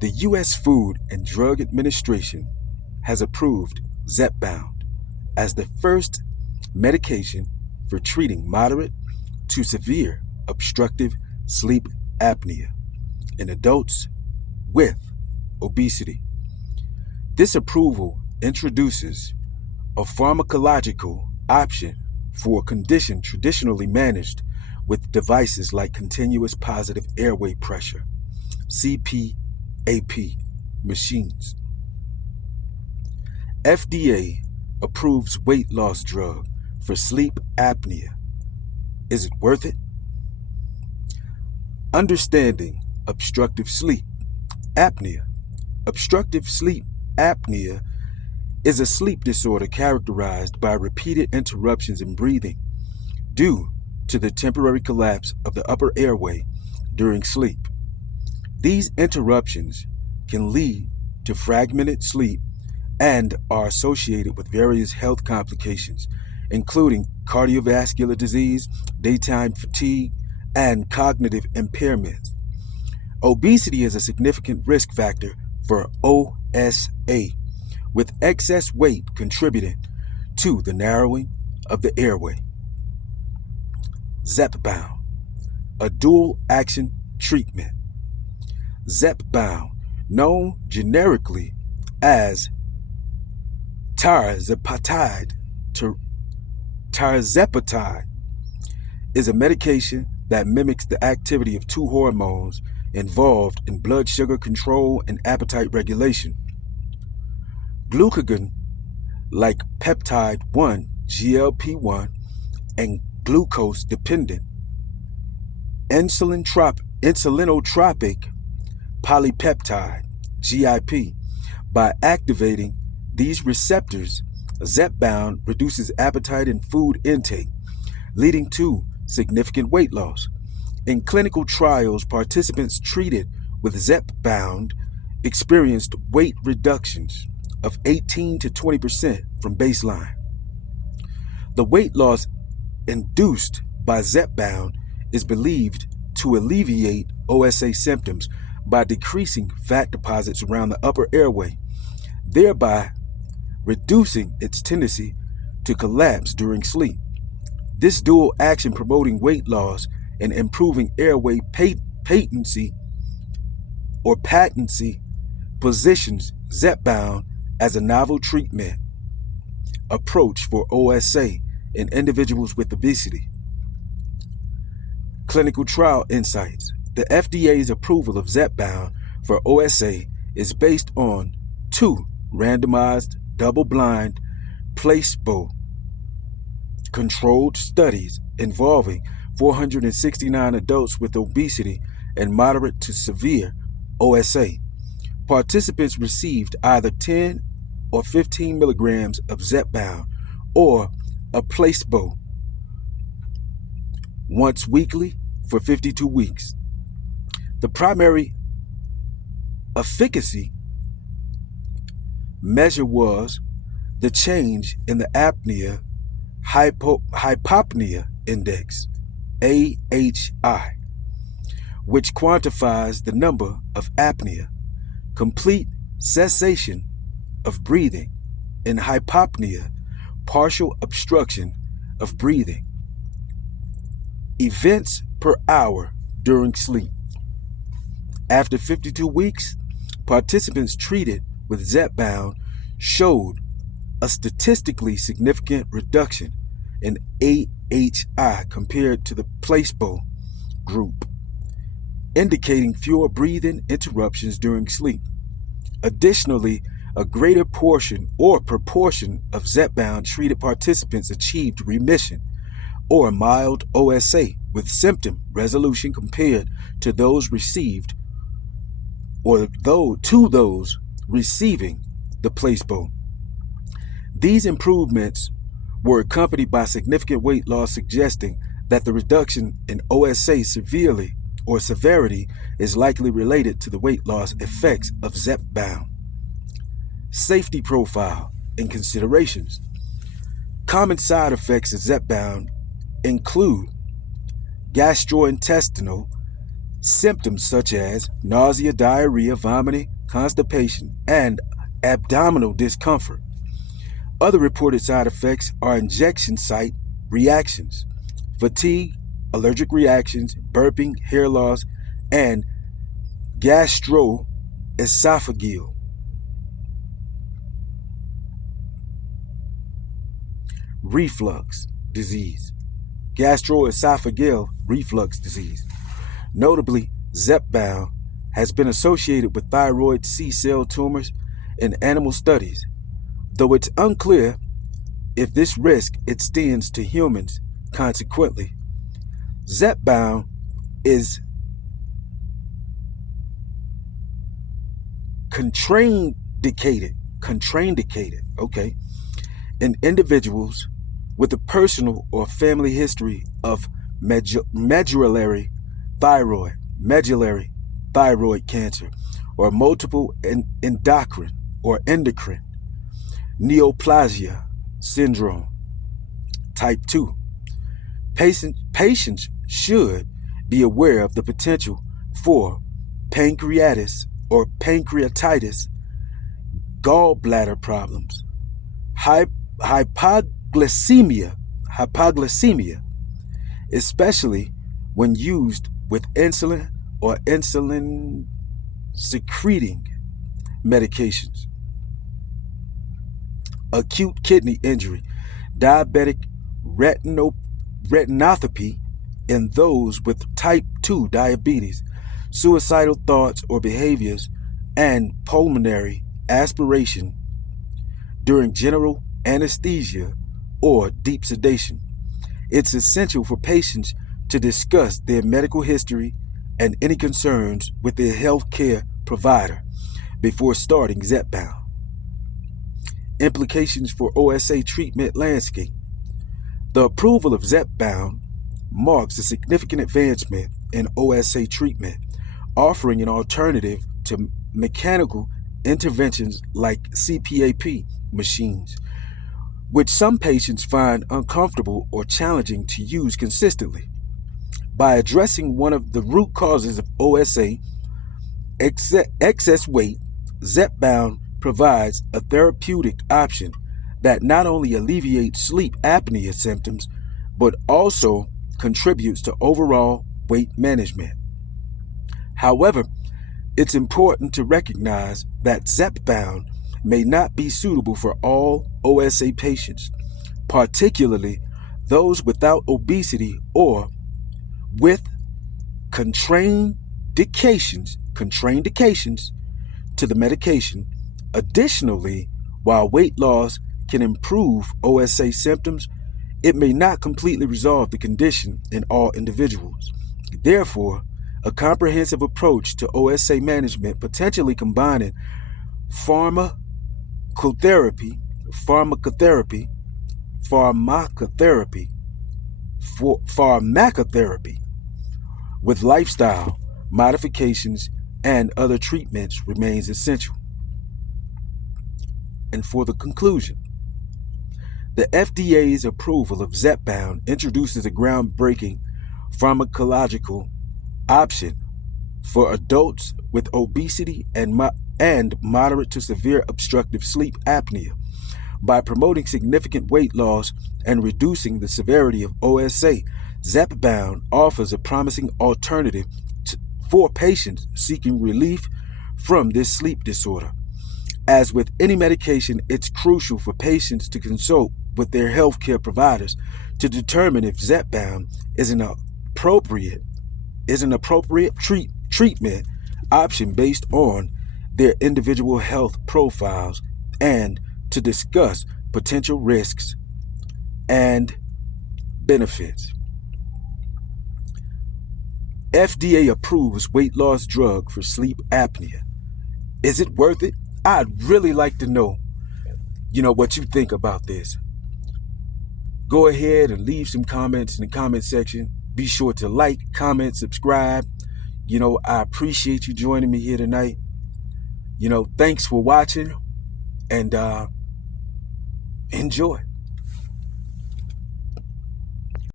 The U.S. Food and Drug Administration has approved Zepbound as the first medication for treating moderate to severe obstructive sleep apnea in adults with obesity. This approval introduces a pharmacological option for a condition traditionally managed with devices like continuous positive airway pressure CPAP machines. FDA approves weight loss drug for sleep apnea. Is it worth it? Understanding obstructive sleep apnea. Obstructive sleep apnea is a sleep disorder characterized by repeated interruptions in breathing due to the temporary collapse of the upper airway during sleep. These interruptions can lead to fragmented sleep and are associated with various health complications, including cardiovascular disease, daytime fatigue, and cognitive impairments. Obesity is a significant risk factor for OSA, with excess weight contributing to the narrowing of the airway. Zepbound, a dual action treatment. Zepbound, known generically as tirzepatide, tirzepatide is a medication that mimics the activity of two hormones involved in blood sugar control and appetite regulation. Glucagon, like peptide 1, GLP-1, and glucose-dependent insulinotropic polypeptide, GIP. By activating these receptors, Zepbound reduces appetite and food intake, leading to significant weight loss. In clinical trials, participants treated with Zepbound experienced weight reductions of 18 to 20% from baseline. The weight loss induced by Zepbound is believed to alleviate OSA symptoms by decreasing fat deposits around the upper airway, thereby reducing its tendency to collapse during sleep. This dual action promoting weight loss and improving airway patency positions Zepbound as a novel treatment approach for OSA in individuals with obesity. Clinical trial insights. The FDA's approval of Zepbound for OSA is based on two randomized, double-blind, placebo-controlled studies involving 469 adults with obesity and moderate to severe OSA. Participants received either 10 or 15 milligrams of Zepbound or a placebo once weekly for 52 weeks. The primary efficacy measure was the change in the apnea hypopnea index, AHI, which quantifies the number of apnea, complete cessation of breathing, and hypopnea, partial obstruction of breathing, events per hour during sleep. After 52 weeks, participants treated with Zepbound showed a statistically significant reduction in AHI compared to the placebo group, indicating fewer breathing interruptions during sleep. Additionally, a greater portion or proportion of Zepbound treated participants achieved remission or mild OSA with symptom resolution compared to those received to those receiving the placebo. These improvements were accompanied by significant weight loss, suggesting that the reduction in OSA severity is likely related to the weight loss effects of Zepbound. Safety profile and considerations. Common side effects of Zepbound include gastrointestinal Symptoms such as nausea, diarrhea, vomiting, constipation, and abdominal discomfort. Other reported side effects are injection site reactions, fatigue, allergic reactions, burping, hair loss, and gastroesophageal reflux disease. Gastroesophageal reflux disease. Notably, Zepbound has been associated with thyroid C cell tumors in animal studies, though it's unclear if this risk extends to humans. Consequently, Zepbound is contraindicated, okay, in individuals with a personal or family history of medullary thyroid cancer, or multiple endocrine neoplasia syndrome type 2. Patients should be aware of the potential for pancreatitis or pancreatitis, gallbladder problems, hypoglycemia, especially when used with insulin or insulin secreting medications. Acute kidney injury, diabetic retinopathy in those with type 2 diabetes, suicidal thoughts or behaviors, and pulmonary aspiration during general anesthesia or deep sedation. It's essential for patients to discuss their medical history and any concerns with their healthcare provider before starting Zepbound. Implications for OSA treatment landscape. The approval of Zepbound marks a significant advancement in OSA treatment, offering an alternative to mechanical interventions like CPAP machines, which some patients find uncomfortable or challenging to use consistently. By addressing one of the root causes of OSA, excess weight, Zepbound provides a therapeutic option that not only alleviates sleep apnea symptoms, but also contributes to overall weight management. However, it's important to recognize that Zepbound may not be suitable for all OSA patients, particularly those without obesity or with contraindications to the medication. Additionally, while weight loss can improve OSA symptoms, it may not completely resolve the condition in all individuals. Therefore, a comprehensive approach to OSA management, potentially combining pharmacotherapy, pharmacotherapy, pharmacotherapy, pharmacotherapy with lifestyle modifications and other treatments remains essential. And for the conclusion, the FDA's approval of Zepbound introduces a groundbreaking pharmacological option for adults with obesity and moderate to severe obstructive sleep apnea. By promoting significant weight loss and reducing the severity of OSA, Zepbound offers a promising alternative for patients seeking relief from this sleep disorder. As with any medication, it's crucial for patients to consult with their healthcare providers to determine if Zepbound is an appropriate treatment option based on their individual health profiles, and to discuss potential risks and benefits. FDA approves weight loss drug for sleep apnea. Is it worth it? I'd really like to know, what you think about this. Go ahead and leave some comments in the comment section. Be sure to like, comment, subscribe. I appreciate you joining me here tonight. Thanks for watching, and enjoy.